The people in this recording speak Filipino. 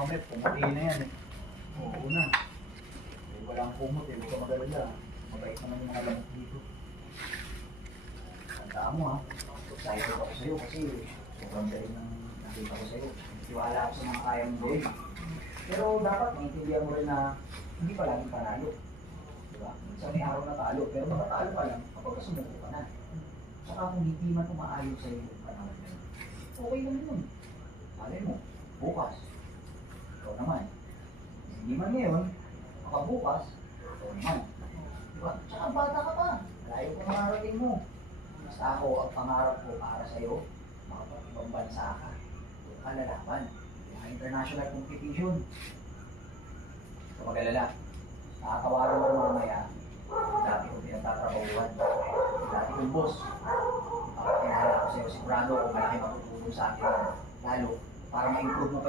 mamaya, pumuti na yan eh. Oo na. Eh, walang kumot eh, huwag ka mag-alala. Mabait naman yung mga lamok dito. Tandaan mo ha, excited ako sa'yo kasi sobrang galing ng nakita ko sa'yo. Tiwala ako sa mga kaya mong gawin. Pero dapat maintindihan mo rin na hindi pa laging panalo. Diba? Minsan may araw na talo, pero makatalo pa lang kapag sumuko ka na. Saka kung hindi man umaayon sa'yo yung panahon na yun, okay lang yun. Malay mo, bukas. Ikaw naman. Hindi man ngayon, makabukas, ikaw naman. Diba? Tsaka bata ka pa. Malayo ko nangarating mo. Basta ako, ang pangarap ko para sa'yo, makapag-ibang bansa ka. Doon ka lalaban. Mga international competition. So mag-alala. Nakatawaran mo mamaya. Dati ko pinagtatrabahuan. Dati kong boss. Kapag kinahala ko sa'yo, sigurado kung malaki matutulong sa akin. Lalo, para ma-improve mo pa yung